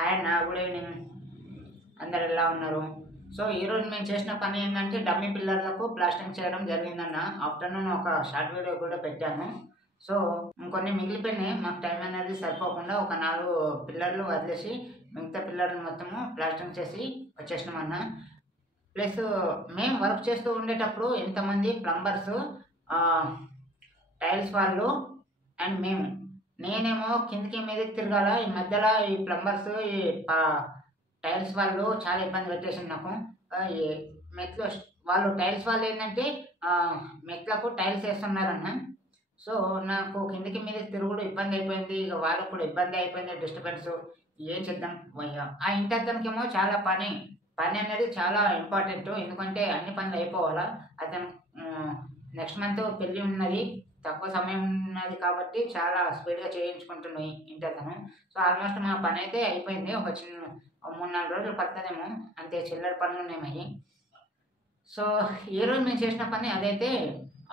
Hi అన్న, good evening. అందరు ఎలా ఉన్నారు? సో ఈరోజు మేము చేసిన పని ఏంటంటే డమ్మీ పిల్లర్లకు ప్లాస్టింగ్ చేయడం జరిగిందన్న. ఆఫ్టర్నూన్ ఒక షార్ట్ వీడియో కూడా పెట్టాను. సో ఇంకొన్ని మిగిలిపోయినాయి, మాకు టైం అనేది సరిపోకుండా ఒక 4 పిల్లర్లు వదిలేసి మిగతా పిల్లర్లు మొత్తము ప్లాస్టింగ్ చేసి వచ్చేసినామన్న. ప్లస్ మేము వర్క్ చేస్తూ ఉండేటప్పుడు ఎంతమంది ప్లంబర్స్, టైల్స్ వాళ్ళు అండ్ నేనేమో కిందికి మీదకి తిరగాల. ఈ మధ్యలో ఈ ప్లంబర్స్, ఈ టైల్స్ వాళ్ళు చాలా ఇబ్బంది పెట్టేసింది నాకు. ఈ మెట్లు వాళ్ళు టైల్స్ వాళ్ళు ఏంటంటే మెట్లకు టైల్స్ వేస్తున్నారన్న. సో నాకు కిందికి మీదకి తిరుగుడు ఇబ్బంది అయిపోయింది, ఇక వాళ్ళకు కూడా ఇబ్బంది అయిపోయింది, డిస్టర్బెన్స్. ఏం చేద్దాం, ఆ ఇంటి అతనికేమో చాలా పని అనేది చాలా ఇంపార్టెంట్. ఎందుకంటే అన్ని పనులు అయిపోవాలా. అతను నెక్స్ట్ మంత్ పెళ్ళి ఉన్నది, తక్కువ సమయం ఉన్నది కాబట్టి చాలా స్పీడ్గా చేయించుకుంటున్నాయి ఇంటి అతను. సో ఆల్మోస్ట్ మా పని అయితే అయిపోయింది. ఒక 3-4 రోజులు పడుతుందేమో, అంతే చిల్లర పనులు ఉన్నాయి. సో ఈరోజు మేము చేసిన పని అదైతే.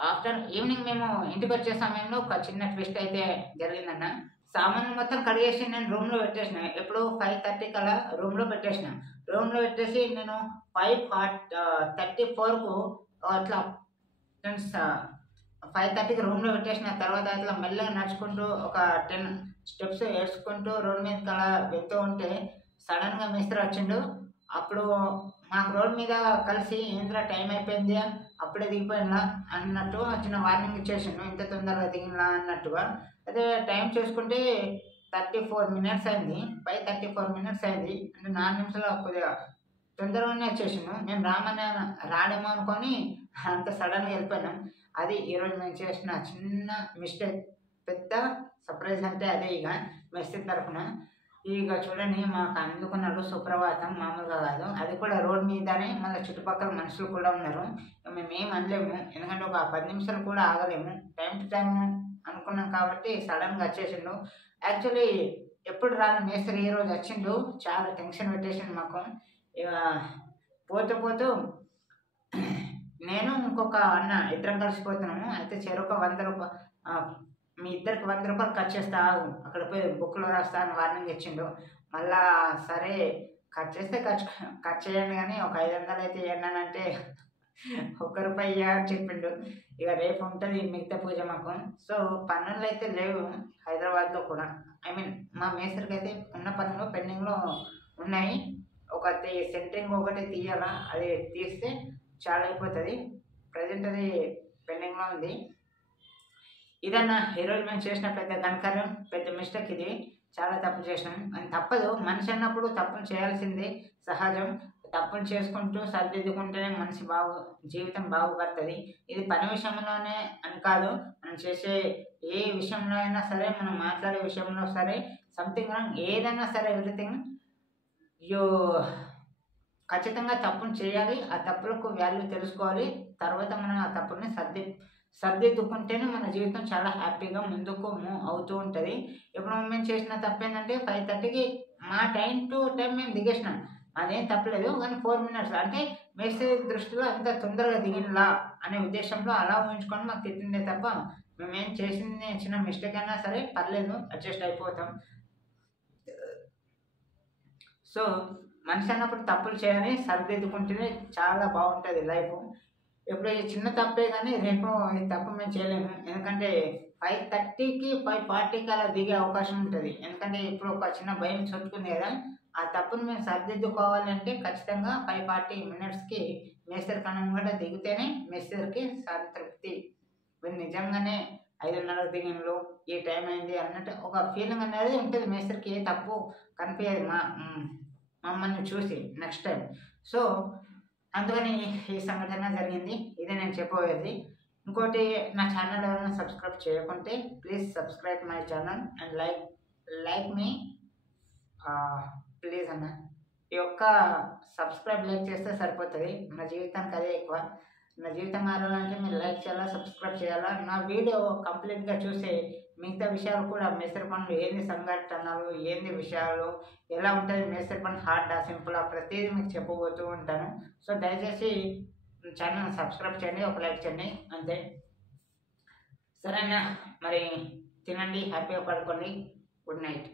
ఆఫ్టర్ ఈవినింగ్ మేము ఇంటికి వచ్చే సమయంలో ఒక చిన్న ట్విస్ట్ అయితే జరిగిందన్న. సామాన్లు మొత్తం కడిగేసి నేను రూమ్లో పెట్టేసిన. ఎప్పుడు 5:30 కల్లా రూమ్లో పెట్టేసిన. రూమ్లో పెట్టేసి నేను 5:34కు అట్లా ఫ్రెండ్స్ 5:30కి రూమ్లో పెట్టేసిన తర్వాత అట్లా మెల్లగా నడుచుకుంటూ ఒక 10 స్టెప్స్ ఏడ్చుకుంటూ రోడ్ మీదకి అలా వెళ్తూ ఉంటే సడన్గా మిస్త్రీ వచ్చిండు. అప్పుడు మాకు రోడ్ మీద కలిసి ఏంద్రా టైం అయిపోయింది, అప్పుడే దిగిపోయినా అన్నట్టు చిన్న వార్నింగ్ ఇచ్చేసిండు, ఇంత తొందరగా దిగినా అన్నట్టుగా. అదే టైం చూసుకుంటే 34 మినిట్స్ అయింది, 5:34 మినిట్స్ అయింది. అంటే 4 నిమిషాలు కొద్దిగా తొందరగానే వచ్చేసిండు. మేము రాడేమో అనుకొని అంత సడన్గా వెళ్ళిపోయినాం. అది ఈరోజు మేము చేసిన చిన్న మిస్టేక్. పెద్ద సర్ప్రైజ్ అంటే అదే. ఇక మెస్సి తరఫున ఇక చూడండి, మాకు అందుకున్నారు సుప్రభాతం, మామూలుగా కాదు. అది కూడా రోడ్ మీదనే, మళ్ళీ చుట్టుపక్కల మనుషులు కూడా ఉన్నారు. మేమేం అనలేము, ఎందుకంటే ఒక 10 నిమిషాలు కూడా ఆగలేము. టైం టు టైం అనుకున్నాం కాబట్టి సడన్గా వచ్చేసిండు. యాక్చువల్లీ ఎప్పుడు రాని మేస్త్రి ఈరోజు వచ్చిండు. చాలా టెన్షన్ పెట్టేసిండు మాకు. ఇక పోతూ నేను ఇంకొక అన్న ఇద్దరం కలిసిపోతున్నాము. అయితే చెరొక 100 రూపాయలు, మీ ఇద్దరికి 100 రూపాయలు కట్ చేస్తా, అక్కడ పోయి బుక్లో రాస్తా అని వార్నింగ్ ఇచ్చిండు. మళ్ళా సరే కట్ చేస్తే కట్ చేయండి, కానీ ఒక 500 అయితే ఇవ్వండి అని అంటే 1 రూపాయి ఇవ్వ అని చెప్పిండు. ఇక రేపు ఉంటుంది మిగతా పూజ మాకు. సో పనులు అయితే లేవు హైదరాబాద్లో కూడా. మా మేస్త్రికి అయితే ఉన్న పనులు పెండింగ్లో ఉన్నాయి. సెంటరింగ్ ఒకటి తీయాలా, అది తీస్తే చాలా అయిపోతుంది. ప్రజెంట్ అది పెండింగ్లో ఉంది. ఇదన్నా ఈరోజు మేము చేసిన పెద్ద ఘనకార్యం, పెద్ద మిస్టేక్. ఇది చాలా తప్పు చేసినాం, అని తప్పదు. మనిషి అన్నప్పుడు తప్పులు చేయాల్సిందే, సహజం. తప్పులు చేసుకుంటూ సరిదిద్దుకుంటేనే జీవితం బాగుపడుతుంది. ఇది పని విషయంలోనే అని కాదు, మనం చేసే ఏ విషయంలో అయినా సరే, మనం మాట్లాడే విషయంలో సరే, సంథింగ్ రాంగ్ ఏదైనా సరే, ఎవ్రీథింగ్ ఖచ్చితంగా తప్పులు చేయాలి. ఆ తప్పులకు వాల్యూ తెలుసుకోవాలి. తర్వాత మనం ఆ తప్పుల్ని సర్దిద్దుకుంటేనే మన జీవితం చాలా హ్యాపీగా ముందుకు మూవ్ అవుతూ ఉంటుంది. ఇప్పుడు మేము చేసిన తప్పు ఏంటంటే 5:30కి మా టైం టు టైం మేము దిగేసినాం. అదేం తప్పలేదు, కానీ 4 మినిట్స్ అంటే మేస్త్రి దృష్టిలో అంత తొందరగా దిగినలా అనే ఉద్దేశంలో అలా ఊహించుకొని మాకు తిట్టిందే తప్ప, మేమేం చేసింది చిన్న మిస్టేక్ అయినా సరే పర్లేదు, అడ్జస్ట్ అయిపోతాం. సో మనిషి అన్నప్పుడు తప్పులు చేయాలి, సరిదిద్దుకుంటేనే చాలా బాగుంటుంది లైఫ్. ఇప్పుడు ఈ చిన్న తప్పే, కానీ రేపు ఈ తప్పు మేము చేయలేము. ఎందుకంటే 5:30కి 5:40కి అలా దిగే అవకాశం ఉంటుంది. ఎందుకంటే ఇప్పుడు ఒక చిన్న భయం చుట్టుకుంది కదా, ఆ తప్పును మేము సరిదిద్దుకోవాలంటే ఖచ్చితంగా 5:40 మినిట్స్కి మేస్త్రి కన్నం కూడా దిగితేనే మేస్త్రికి సంతృప్తి. వీళ్ళు నిజంగానే 5:30 దిగినలో ఈ టైం అయింది అన్నట్టు ఒక ఫీలింగ్ అనేది ఉంటుంది మేస్త్రికి. ఏ తప్పు కనిపించదు మమ్మల్ని చూసి నెక్స్ట్ టైం. సో అందుకని ఈ సంఘటన జరిగింది. ఇదే నేను చెప్పబోయేది. ఇంకోటి, నా ఛానల్ ఎవరైనా సబ్స్క్రైబ్ చేయకుంటే please subscribe my channel and like me please అన్న. ఈ యొక్క సబ్స్క్రైబ్ లైక్ చేస్తే సరిపోతుంది. నా జీవితానికి అదే ఎక్కువ. నా జీవితం మారాలంటే మీరు లైక్ చేయాలా, సబ్స్క్రైబ్ చేయాలా. నా వీడియో కంప్లీట్గా చూసి మిగతా విషయాలు కూడా, మేస్త్రి పనులు ఏంది, సంఘటనలు ఏంది, విషయాలు ఎలా ఉంటుంది, మేస్త్రి పని హార్డా సింపుల్గా ప్రతిదీ మీకు చెప్పబోతూ ఉంటాను. సో దయచేసి ఛానల్ సబ్స్క్రైబ్ చేయండి, ఒక లైక్ చేయండి, అంతే. సరేనా, మరి తినండి, హ్యాపీగా పడుకోండి. Good night.